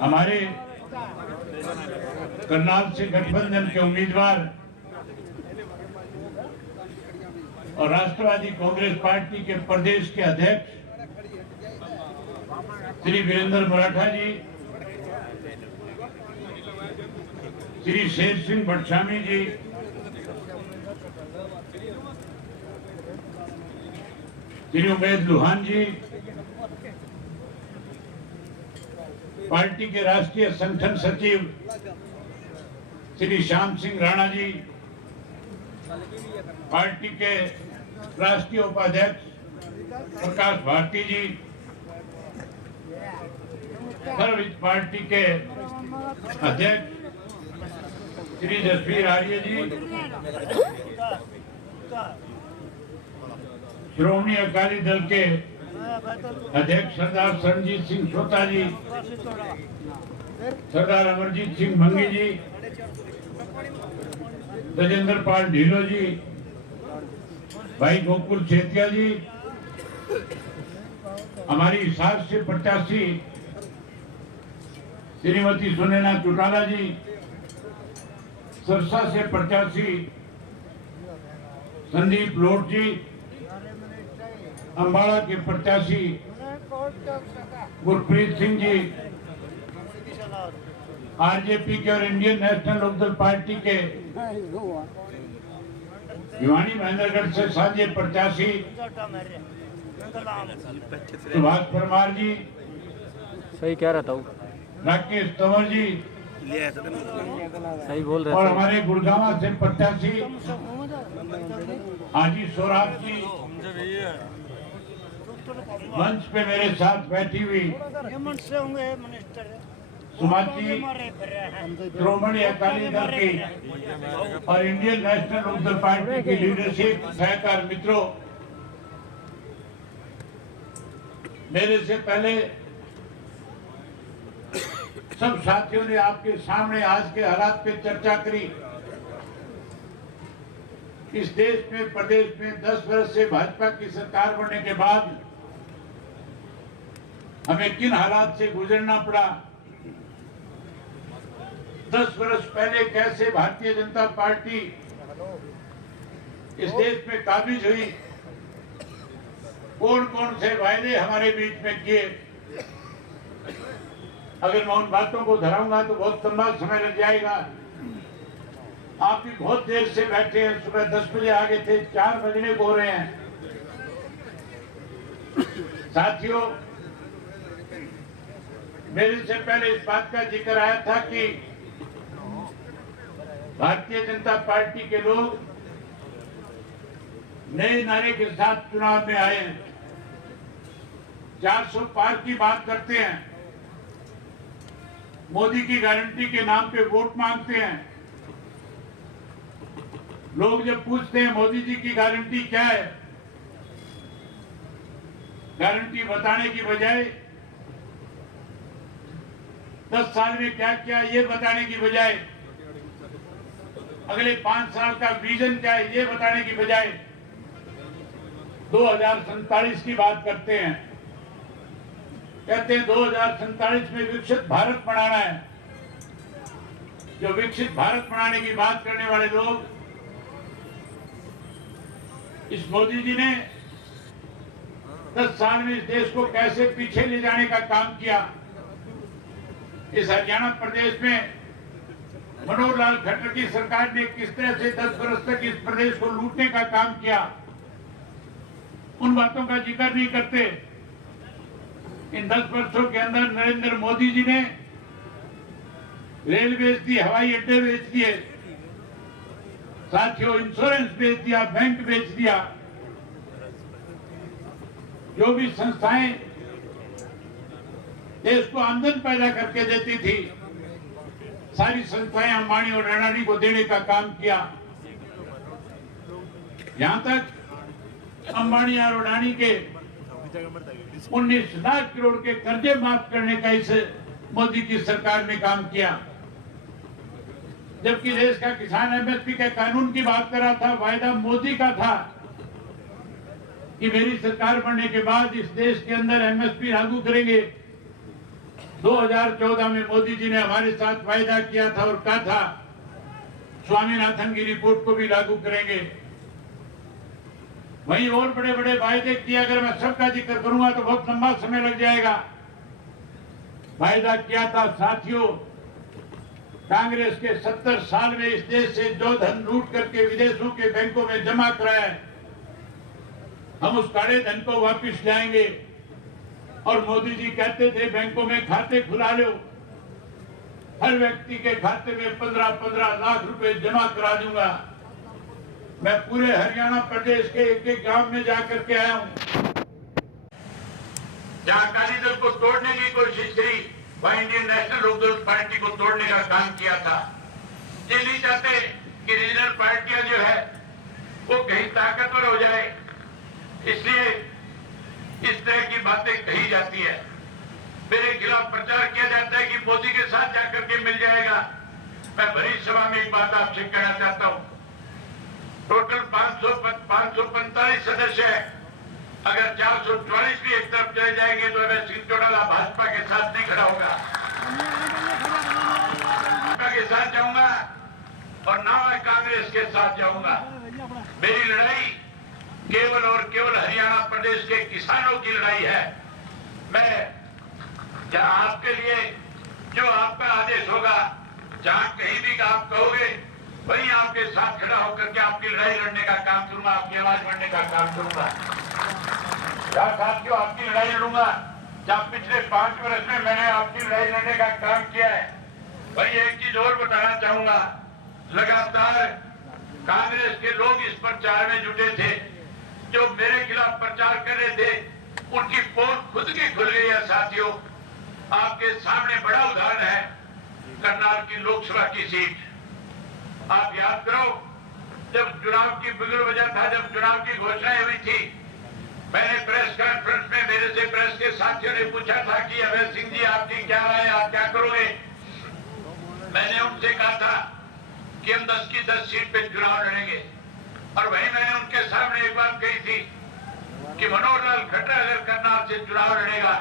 हमारे करनाल से गठबंधन के उम्मीदवार और राष्ट्रवादी कांग्रेस पार्टी के प्रदेश के अध्यक्ष श्री वीरेंद्र मराठा जी, श्री शेर सिंह बटशामी जी, श्री उमेद लुहान जी, पार्टी के राष्ट्रीय संगठन सचिव श्री श्याम सिंह राणा जी, पार्टी के राष्ट्रीय उपाध्यक्ष प्रकाश भारती जी, सर्वहित पार्टी के अध्यक्ष श्री जसवीर आर्य जी, श्रोमणी अकाली दल के अध्यक्ष सरदार संजीत सिंह सोता जी, सरदार अमरजीत सिंह मंगी जी, गजेंद्र पाल ढीलो जी, भाई गोकुल चेतिया जी, हमारी हिसार से प्रत्याशी श्रीमती सुनैना चौटाला जी, सरसा से प्रत्याशी संदीप लोट जी, अम्बाड़ा के प्रत्याशी गुरप्रीत सिंह जी, आरजेपी के और इंडियन नेशनल लोकदल पार्टी के भिवानी महेंद्रगढ़ से साझे प्रत्याशी सुभाष परमार जी, सही कह रहा था, राकेश तंवर जी, सही बोल रहे और हमारे गुड़गांव से प्रत्याशी हाजी सोराब जी मंच पे मेरे साथ बैठी हुई सुमाची श्रोमणी अकाली दल की और इंडियन नेशनल लोकदल पार्टी की लीडरशिप, सहकार मित्रों, मेरे से पहले सब साथियों ने आपके सामने आज के हालात पे चर्चा करी। इस देश में, प्रदेश में 10 वर्ष से भाजपा की सरकार बनने के बाद हमें किन हालात से गुजरना पड़ा, 10 वर्ष पहले कैसे भारतीय जनता पार्टी इस देश में काबिज हुई, कौन कौन से वायदे हमारे बीच में किए। अगर मैं उन बातों को दोहराऊंगा तो बहुत लंबा समय लग जाएगा। आप भी बहुत देर से बैठे हैं, सुबह 10 बजे आ गए थे, 4 बजने को हो रहे हैं। साथियों, मेरे से पहले इस बात का जिक्र आया था कि भारतीय जनता पार्टी के लोग नए नारे के साथ चुनाव में आए हैं, 400 पार की बात करते हैं, मोदी की गारंटी के नाम पे वोट मांगते हैं। लोग जब पूछते हैं मोदी जी की गारंटी क्या है, गारंटी बताने की बजाय 10 साल में क्या किया ये बताने की बजाय, अगले 5 साल का विजन क्या है ये बताने की बजाय 2047 की बात करते हैं। कहते हैं 2047 में विकसित भारत बनाना है। जो विकसित भारत बनाने की बात करने वाले लोग, इस मोदी जी ने 10 साल में इस देश को कैसे पीछे ले जाने का काम किया। इस हरियाणा प्रदेश में मनोहर लाल खट्टर की सरकार ने किस तरह से 10 वर्ष तक इस प्रदेश को लूटने का काम किया, उन बातों का जिक्र नहीं करते। इन 10 वर्षों के अंदर नरेंद्र मोदी जी ने रेल बेच दी, हवाई अड्डे बेच दिए, साथियों इंश्योरेंस बेच दिया, बैंक बेच दिया। जो भी संस्थाएं देश को आमदन पैदा करके देती थी, सारी संस्थाएं अंबानी और अडानी को देने का काम किया। यहां तक अंबानी और अडानी के 19 लाख करोड़ के कर्जे माफ करने का इस मोदी की सरकार ने काम किया। जबकि देश का किसान एमएसपी के कानून की बात कर रहा था, वायदा मोदी का था कि मेरी सरकार बनने के बाद इस देश के अंदर एमएसपी लागू करेंगे। 2014 में मोदी जी ने हमारे साथ वायदा किया था और कहा था स्वामीनाथन की रिपोर्ट को भी लागू करेंगे। वहीं और बड़े बड़े वायदे किए, अगर मैं सबका जिक्र करूंगा तो बहुत लंबा समय लग जाएगा। वायदा किया था साथियों, कांग्रेस के 70 साल में इस देश से जो धन लूट करके विदेशों के बैंकों में जमा कराया है, हम उस काले धन को वापस लाएंगे। और मोदी जी कहते थे बैंकों में खाते खुला लो, हर व्यक्ति के खाते में 15-15 लाख रुपए जमा करा दूंगा। मैं पूरे हरियाणा प्रदेश के एक एक गांव में जाकर के आया हूं। जहां अकाली दल को तोड़ने की कोशिश करी, वहां इंडियन नेशनल लोकदल पार्टी को तोड़ने का काम किया था। ये नहीं चाहते कि रीजनल पार्टियां जो है वो कहीं ताकतवर हो जाए, इसलिए इस तरह की बातें कही जाती है। मेरे खिलाफ प्रचार किया जाता है कि मोदी के साथ जाकर के मिल जाएगा। मैं भरी सभा में एक बात आपसे कहना चाहता हूं, टोटल 545 सदस्य है। अगर 444 भी एक तरफ चले जाएंगे तो मैं सिंह चौटाला भाजपा के साथ नहीं खड़ा होगा, भाजपा के साथ जाऊंगा और ना मैं कांग्रेस के साथ जाऊंगा। मेरी लड़ाई केवल और केवल हरियाणा प्रदेश के किसानों की लड़ाई है। मैं जहां आपके लिए जो आपका आदेश होगा, जहां कहीं भी आप कहोगे, वहीं आपके साथ खड़ा होकर के आपकी लड़ाई लड़ने का काम करूंगा, आपकी आवाज बढ़ने का काम करूंगा। साथियों, आपकी लड़ाई लड़ूंगा जहां पिछले 5 वर्ष में मैंने आपकी लड़ाई लड़ने का काम किया है। वही एक चीज और बताना चाहूंगा, लगातार कांग्रेस के लोग इस प्रचार में जुटे थे। जो मेरे खिलाफ प्रचार कर रहे थे, उनकी पोल खुद की खुल गई है। साथियों, आपके सामने बड़ा उदाहरण है करनाल की लोकसभा की सीट। आप याद करो, जब चुनाव की बिगड़ वजह था, जब चुनाव की घोषणा हुई थी, मैंने प्रेस कॉन्फ्रेंस में मेरे से प्रेस के साथियों ने पूछा था कि अभय सिंह जी आपकी क्या राय है, आप क्या करोगे। मैंने उनसे कहा था कि हम 10 की 10 सीट पे चुनाव लड़ेंगे। और वही मैंने उनके सामने एक बात कही थी कि मनोहर लाल खट्टर अगर करनाल से चुनाव लड़ेगा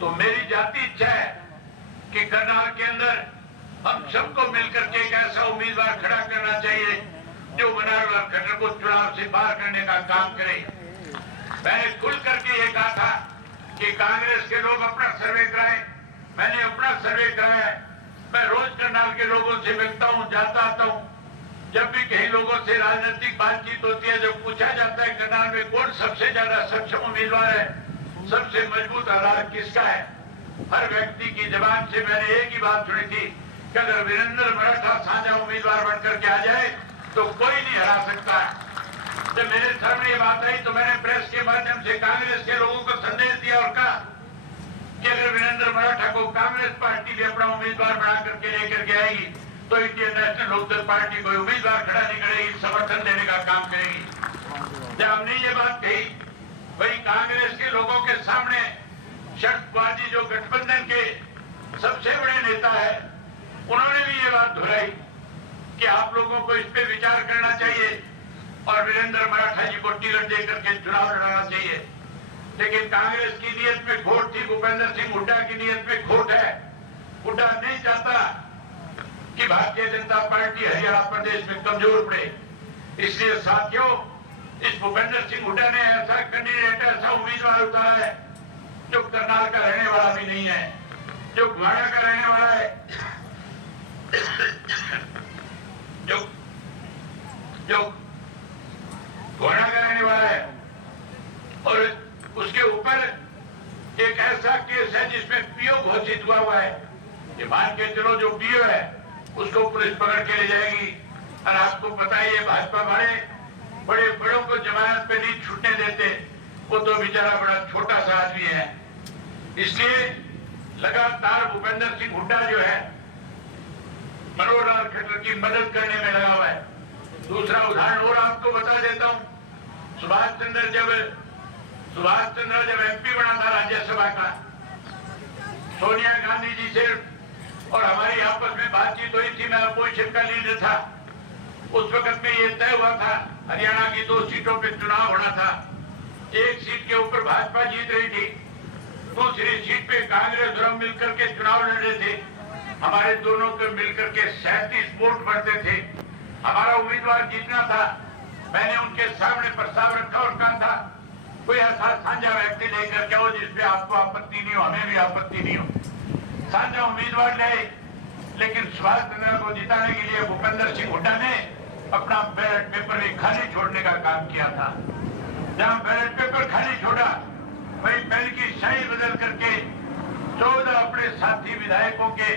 तो मेरी जाती इच्छा है कि करनाल के अंदर हम सबको मिलकर के एक ऐसा उम्मीदवार खड़ा करना चाहिए जो मनोहर लाल खट्टर को चुनाव से बाहर करने का काम करे। मैंने खुल करके ये कहा था कि कांग्रेस के लोग अपना सर्वे कराएं। मैंने अपना सर्वे कराया। मैं रोज करनाल के लोगों से मिलता हूं, जाता आता हूं। जब भी कई लोगों से राजनीतिक बातचीत होती है, जब पूछा जाता है करनाल में कौन सबसे ज्यादा सक्षम उम्मीदवार है, सबसे मजबूत आधार किसका है, हर व्यक्ति की जबान से मैंने एक ही बात सुनी थी कि अगर वीरेंद्र मराठा साझा उम्मीदवार बनकर के आ जाए तो कोई नहीं हरा सकता। जब मेरे सामने ये बात आई तो मैंने प्रेस के माध्यम से कांग्रेस के लोगों को संदेश दिया और कहा कि अगर वीरेंद्र मराठा को कांग्रेस पार्टी भी अपना उम्मीदवार बना करके लेकर के आएगी तो इंडियन नेशनल लोकदल पार्टी कोई उम्मीदवार खड़ा नहीं करेगी, समर्थन देने का काम करेगी। जब हमने ये बात कही, वही कांग्रेस के लोगों के सामने शर्तबाजी जो गठबंधन के सबसे बड़े नेता है, उन्होंने भी ये बात दोहराई कि आप लोगों को इस पे विचार करना चाहिए और वीरेंद्र मराठा जी को टिकट देकर के चुनाव लड़ाना चाहिए। लेकिन कांग्रेस की नीयत में खोट थी, भूपेंद्र सिंह हुड्डा की नीयत में खोट है। हुड्डा नहीं चाहता कि भारतीय जनता पार्टी हरियाणा प्रदेश में कमजोर पड़े। इसलिए साथियों, इस भूपेंद्र सिंह हुड्डा ने ऐसा कैंडिडेट, ऐसा उम्मीदवार उतारा है जो करनाल का रहने वाला भी नहीं है, जो घुमाड़ा का रहने वाला है, जो घुमाड़ा का रहने वाला है, और उसके ऊपर एक ऐसा केस है जिसमें पीओ घोषित हुआ है। ये मान के चलो जो पीओ है उसको पुलिस पकड़ के ले जाएगी। और आपको पता ही है, भाजपा वाले बड़े बड़ों को जमानत पे नहीं छूटने देते, वो तो बेचारा बड़ा छोटा सा आदमी है। इसलिए लगातार भूपेंद्र सिंह हुड्डा जो है मनोहर लाल खट्टर की मदद करने में लगा हुआ है। दूसरा उदाहरण और आपको बता देता हूं, सुभाष चंद्र जब एमपी बना था राज्यसभा का, सोनिया गांधी जी से और हमारी आपस में बातचीत हुई थी। मैं अपोजिशन का लीडर था। उस वक्त में ये तय हुआ था हरियाणा की 2 सीटों पे चुनाव होना था। एक सीट के ऊपर भाजपा जीत रही थी, दूसरी सीट पे कांग्रेस और हम मिलकर के चुनाव लड़ रहे थे। हमारे दोनों के मिलकर के 37 वोट बढ़ते थे। हमारा उम्मीदवार जीतना था। मैंने उनके सामने प्रस्ताव रखा और कहा था कोई ऐसा साझा व्यक्ति लेकर के आओ जिसपे आपको आपत्ति नहीं हो, हमें भी आपत्ति नहीं हो। साझा उम्मीदवार ले, लेकिन सुभाष चंद्र को जिताने के लिए भूपेंद्र सिंह हुड्डा ने अपना बैलेट पेपर भी खाली छोड़ने का काम किया था। जहां बैलेट पेपर खाली छोड़ा, वही बैल की शाही बदल करके 14 अपने साथी विधायकों के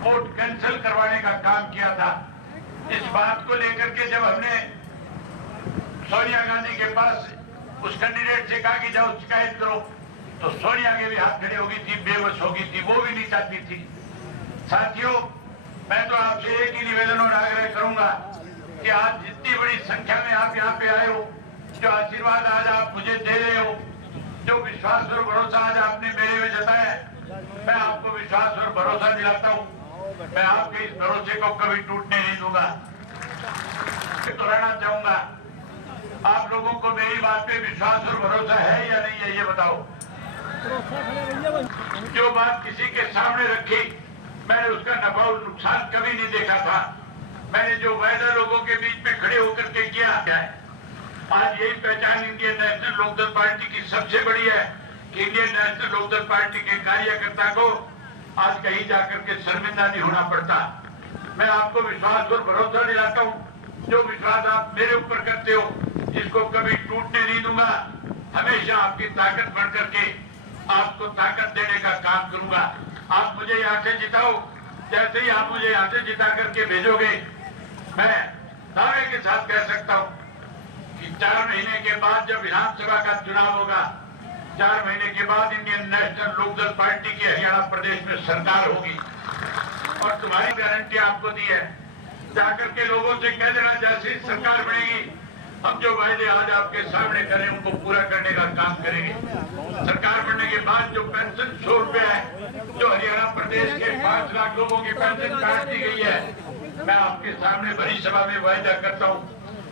वोट कैंसिल करवाने का काम किया था। इस बात को लेकर के जब हमने सोनिया गांधी के पास उस कैंडिडेट से कहा कि जाओ शिकायत करो, तो सोनिया के भी हाथ खड़े हो गई थी, बेबस हो गई थी, वो भी नहीं चाहती थी। साथियों, मैं तो आपसे एक ही निवेदन और आग्रह करूंगा कि आज जितनी बड़ी संख्या में आप यहाँ पे आए हो, जो आशीर्वाद आज आप मुझे दे रहे हो, जो विश्वास और भरोसा आज आपने मेरे में जताया है, मैं आपको विश्वास और भरोसा दिलाता हूँ। मैं आपके इस भरोसे को कभी टूटने नहीं दूंगा। दोहराना चाहूंगा, आप लोगों को मेरी बात पे विश्वास और भरोसा है या नहीं है, ये बताओ। जो बात किसी के सामने रखी, मैंने उसका नफा और नुकसान कभी नहीं देखा था। मैंने जो वायदा लोगों के बीच में खड़े होकर के किया है, आज यही पहचान इंडियन नेशनल लोकदल पार्टी की सबसे बड़ी है कि इंडियन नेशनल लोकदल पार्टी के कार्यकर्ता को आज कहीं जाकर के शर्मिंदा नहीं होना पड़ता। मैं आपको विश्वास और भरोसा दिलाता हूँ, जो विश्वास आप मेरे ऊपर करते हो, इसको कभी टूटने नहीं दूंगा। हमेशा आपकी ताकत बढ़ करके आपको ताकत देने का काम करूंगा। आप मुझे यहाँ से जिताओ, जैसे ही आप मुझे यहाँ से जिता करके भेजोगे, मैं दावे के साथ कह सकता हूँ कि 4 महीने के बाद जब विधानसभा का चुनाव होगा, 4 महीने के बाद इंडियन नेशनल लोकदल पार्टी की हरियाणा प्रदेश में सरकार होगी। और तुम्हारी गारंटी आपको दी है, जाकर के लोगों से कह देना जैसे ही सरकार बनेगी, हम जो वायदे आज आपके सामने करें उनको पूरा करने का काम करेंगे। सरकार बनने के बाद जो पेंशन 100 रुपए है, जो हरियाणा प्रदेश के 5 लाख लोगों की पेंशन काट दी गई है, मैं आपके सामने भरी सभा में वायदा करता हूँ,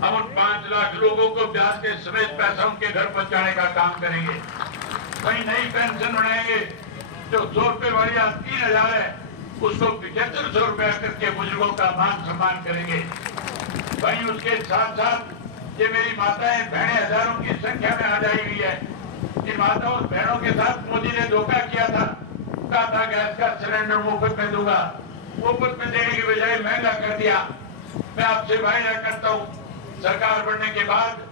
हम उन 5 लाख लोगों को ब्याज के समेत पैसा उनके घर पहुँचाने का काम करेंगे। वही नई पेंशन बनाएंगे, जो 100 रुपए वाली आज 3000 है, उसको 7500 रुपया करके बुजुर्गों का मान सम्मान करेंगे। वहीं उसके साथ साथ ये मेरी माताएं बहनें हजारों की संख्या में आ जाई हुई है। इन माताओं बहनों के साथ मोदी ने धोखा किया था, कहा था गैस का सिलेंडर मुफ्त में दूंगा, मुफ्त में देने की बजाय महंगा कर दिया। मैं आपसे वायदा करता हूँ, सरकार बनने के बाद